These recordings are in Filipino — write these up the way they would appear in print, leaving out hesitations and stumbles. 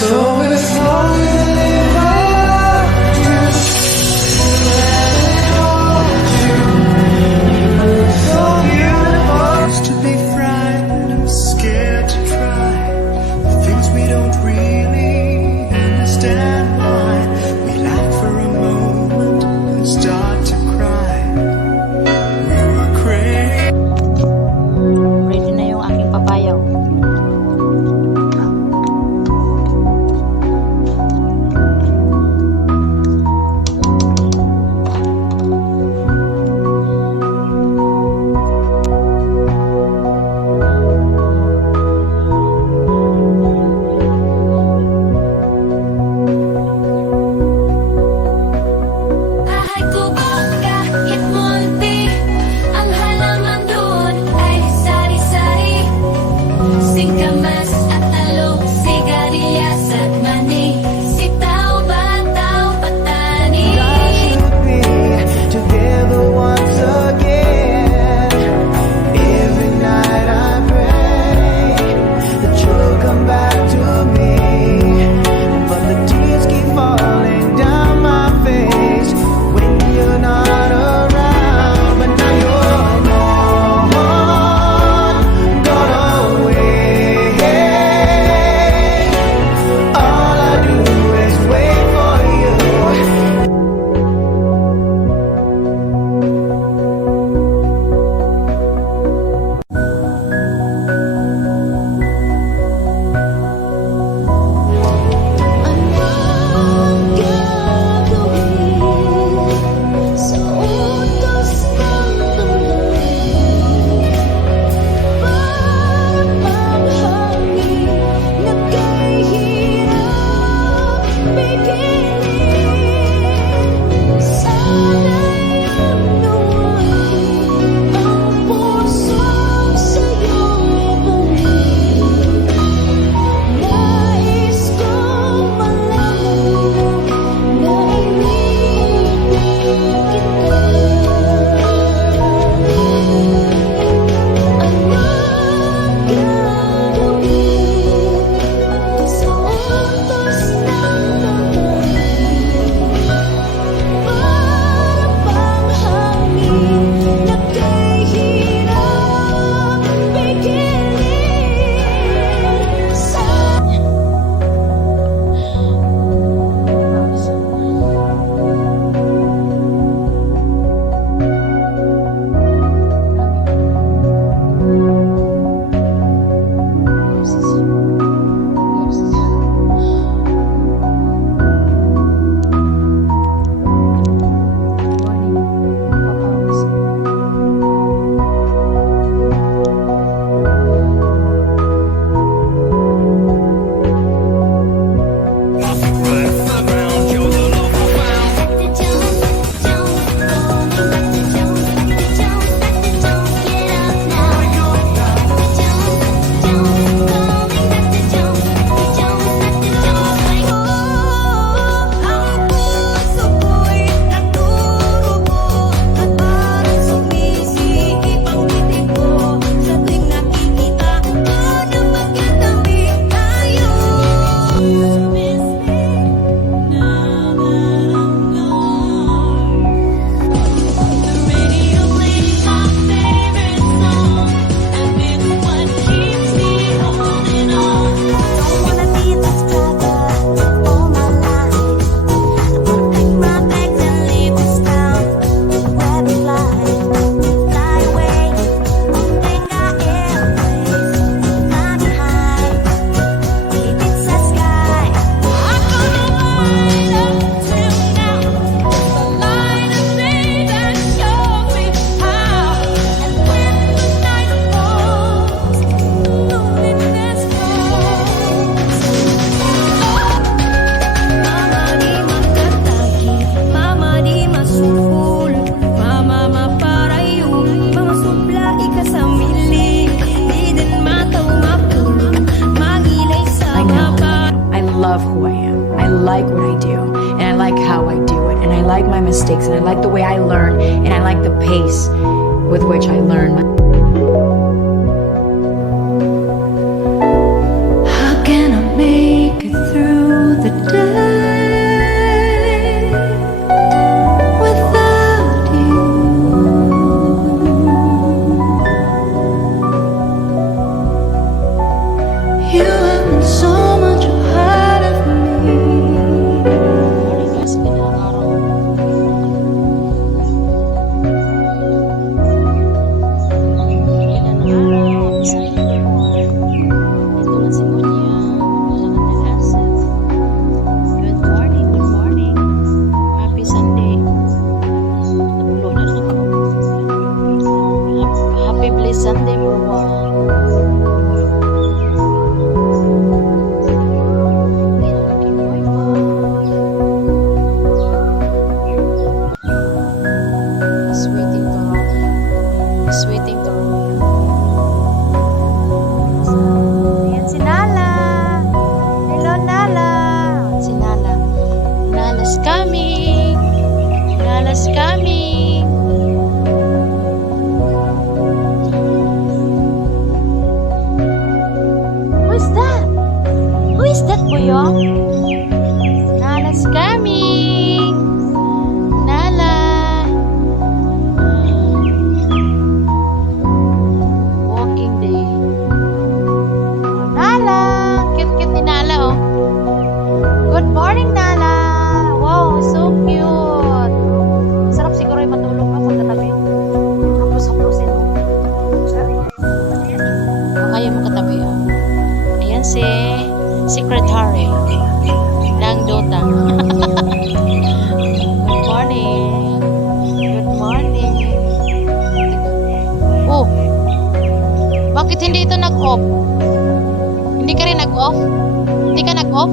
So as long as I live, I'll just let it all do. So beautiful. Used to be frightened and scared to try the things we don't really understand why. We laugh for a moment and start to cry. We were crazy. Ready na yung aking papayaw. Bahay kubo kahit munti, ang halaman doon ay sari-sari. Singkamas at talong, sigarilyas at mani, sitaw, bataw, patani. Be together once again. Every night I pray that you'll come back to me, but the tears keep falling down my face when you're not around. But now you're gone away. All I do is wait for you. Anong gagawin sa utos ng tungkulin? Para bang hangin nagkahirap pigilin? Sana'y ang nawagi ang pusong sa'yo'y balik. Nais kong malaman na iniibig kita. Anong gagawin sa utos ng tungkulin? Para bang hangin nagkahirap pigilin? love who I am. I like what I do, and I like how I do it, and I like my mistakes, and I like the way I learn, and I like the pace with which I learn. How can I make it through? Nala's coming. Nala's coming. Who is that? Who is that, Boyong? Nala's coming. Nala. Walking day. Nala. Cute-cute ni Nala, oh. Good morning, Nala. Wow, so cute. Sarap siguro yung matulog mo pagkatabi. Haplos-haplosin mo. Ayaw mo katabi, oh. Ayan si secretary ng Dota. Good morning. Good morning. Oh, bakit hindi ito nag-off? Hindi ka rin nag-off? Hindi ka nag-off?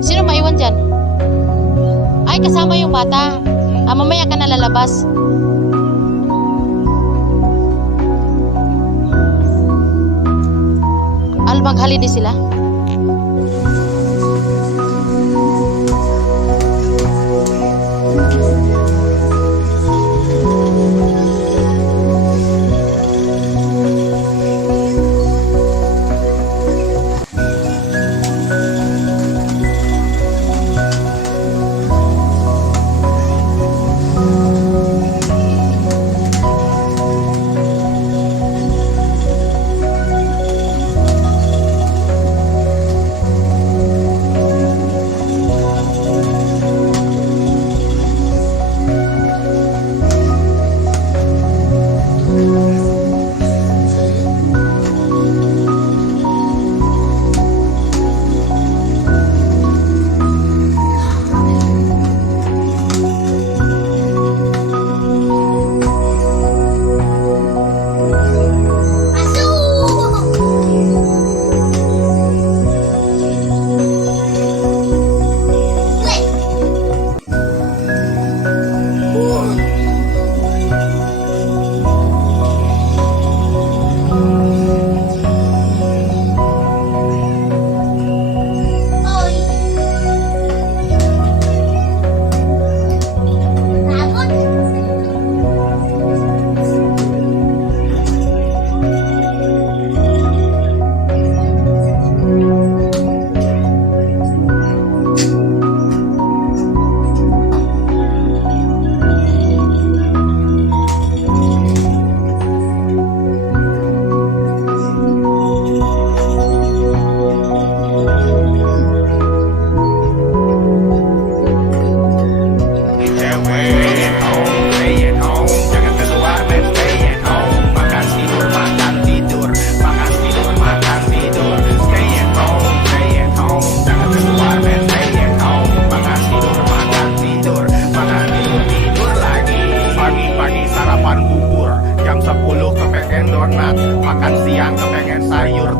Sino maiwan dyan? Ay, kasama yung bata. Mamaya ka na lalabas. Mag-holiday sila.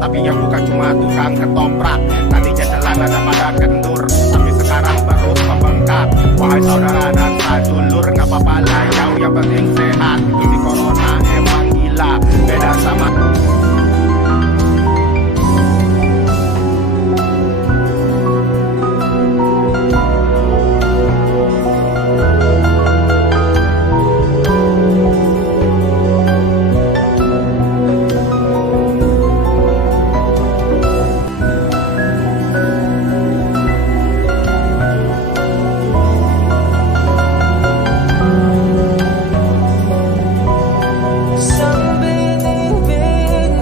Tapi yang bukan cuma tukang ketoprak. Tadinya celana ada pada kendur, tapi sekarang baru membengkak. Wahai saudara dan sadulur, nggak apa-apa lah jauh, yang penting sehat. Ini corona emang gila, beda sama Some believe in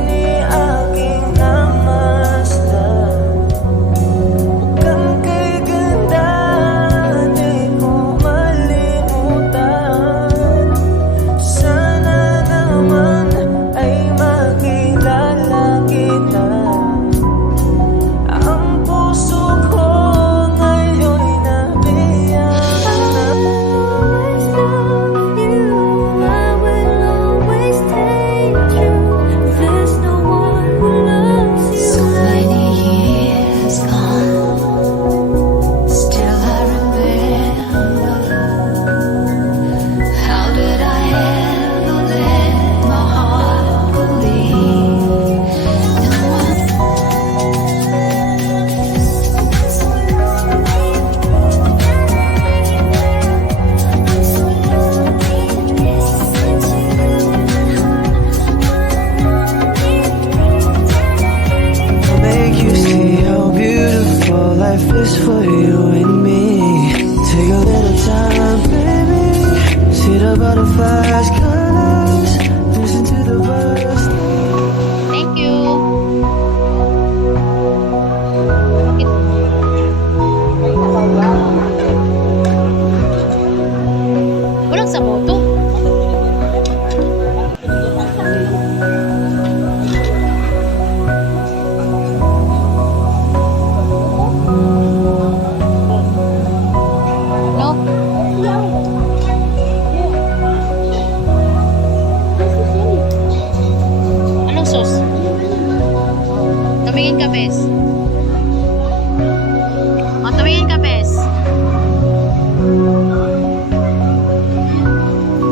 life is for you and me. Take a little time, baby. See the butterflies, colors. Listen to the birds. Thank you. Walang sa moto. No? Anong sauce? Tumingin ka, Bes. O, tumingin ka, Bes.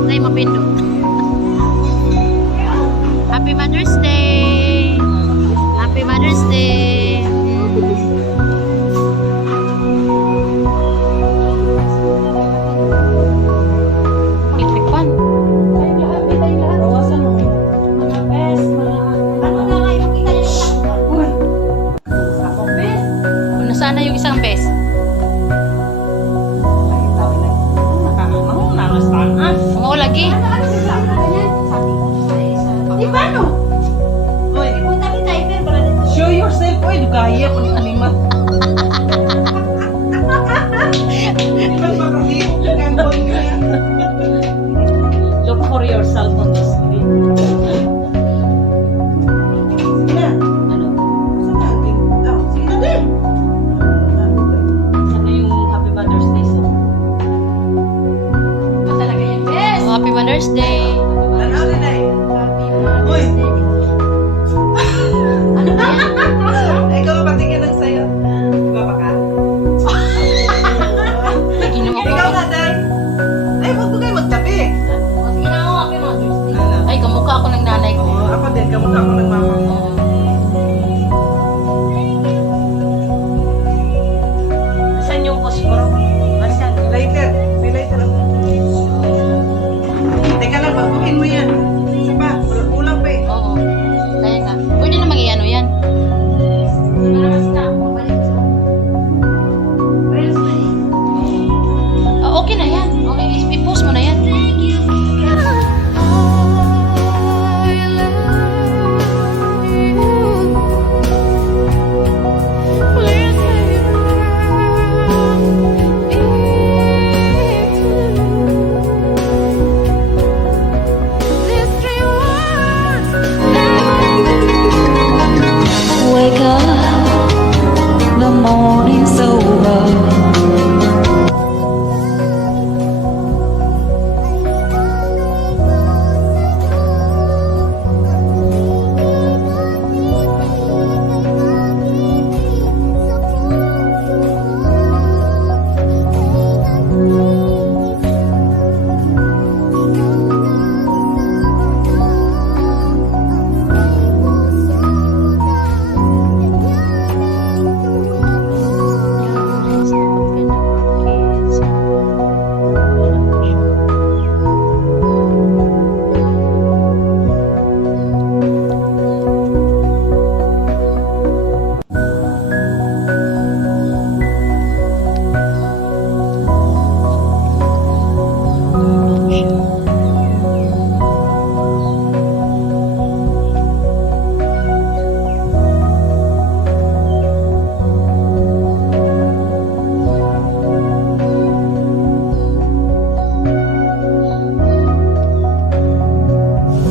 Ay, mapindo. Happy Mother's Day! Happy Mother's Day! Electric fan. Nasaan na yung isang Bes? Oo, lagi. Show yourself, oy, dugaya po ni Kalima. Look for yourself on the screen. Sige na. Ano? Sige na din. Ano yung Happy Mother's Day song? Talaga yan, Bes. Oh, Happy Mother's Day. Ano rin ay? Uy! Ano ba yan? Ikaw patingin ng sayo. Baba ka? Inom ako. Ikaw nga, Day. Ay, huwag mo kayo magtabi. Sige na ako, Happy Mother's Day. Ano? Ay, kamukha ako ng nanay ko. Oo, ako din. Kamukha ko ng mama mo. Saan yung posporo? Saan? Lighter. May lighter ako. Teka lang, baguhin mo yan. Isa pa, kulang pa eh. Oo. Kaya nga. Pwede namang i-ano yan. Ah, okay na yan. Okay, i-post mo na yan. Wake up, the morning's over.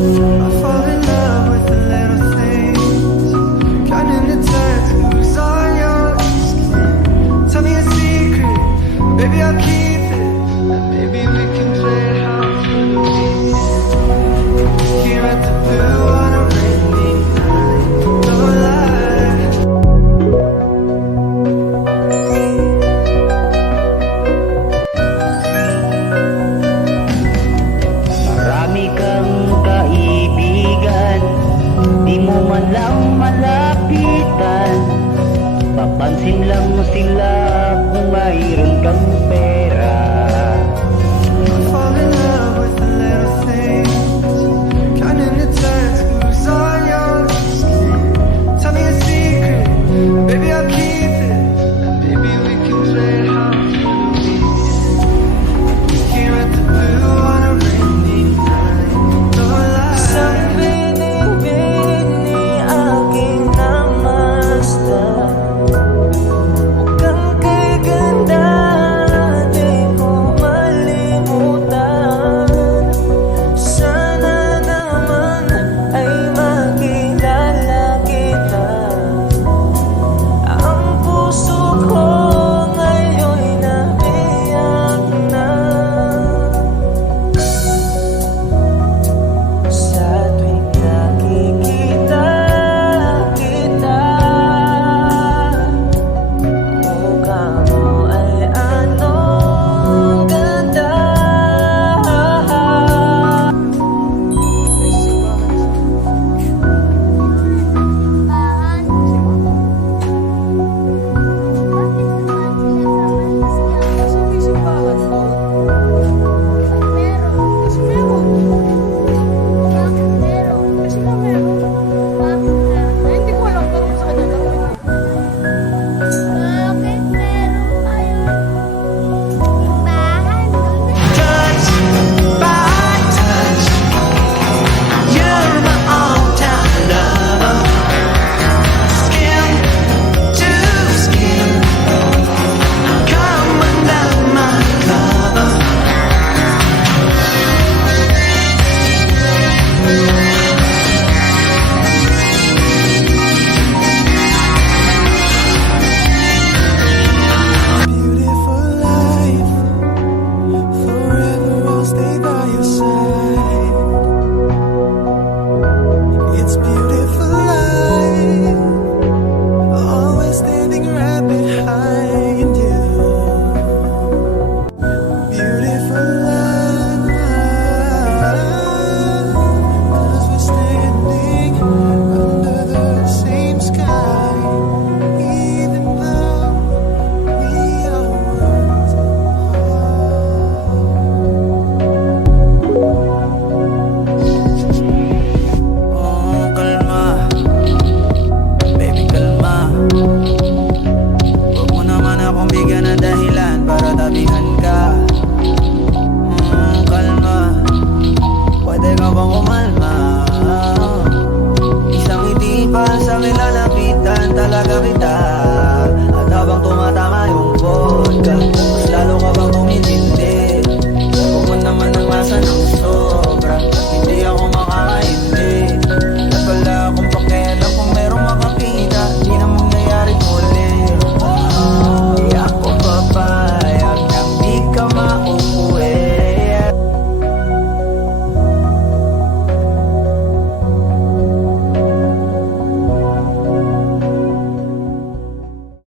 I fall in love with the little things. Counting the tattoos on your skin. Tell me a secret, baby, I'll keep it. And maybe we can play it house for the weekend. Here at the blue on a rainy night. No lie. Marami kang kaibigan, di mo man lang malapitan. Papansin lang mo sila kung mayroon kang pera. I fall in love with the little things. Counting the tattoos on your skin. Tell me a secret, baby, I'll keep it. And maybe nothing right.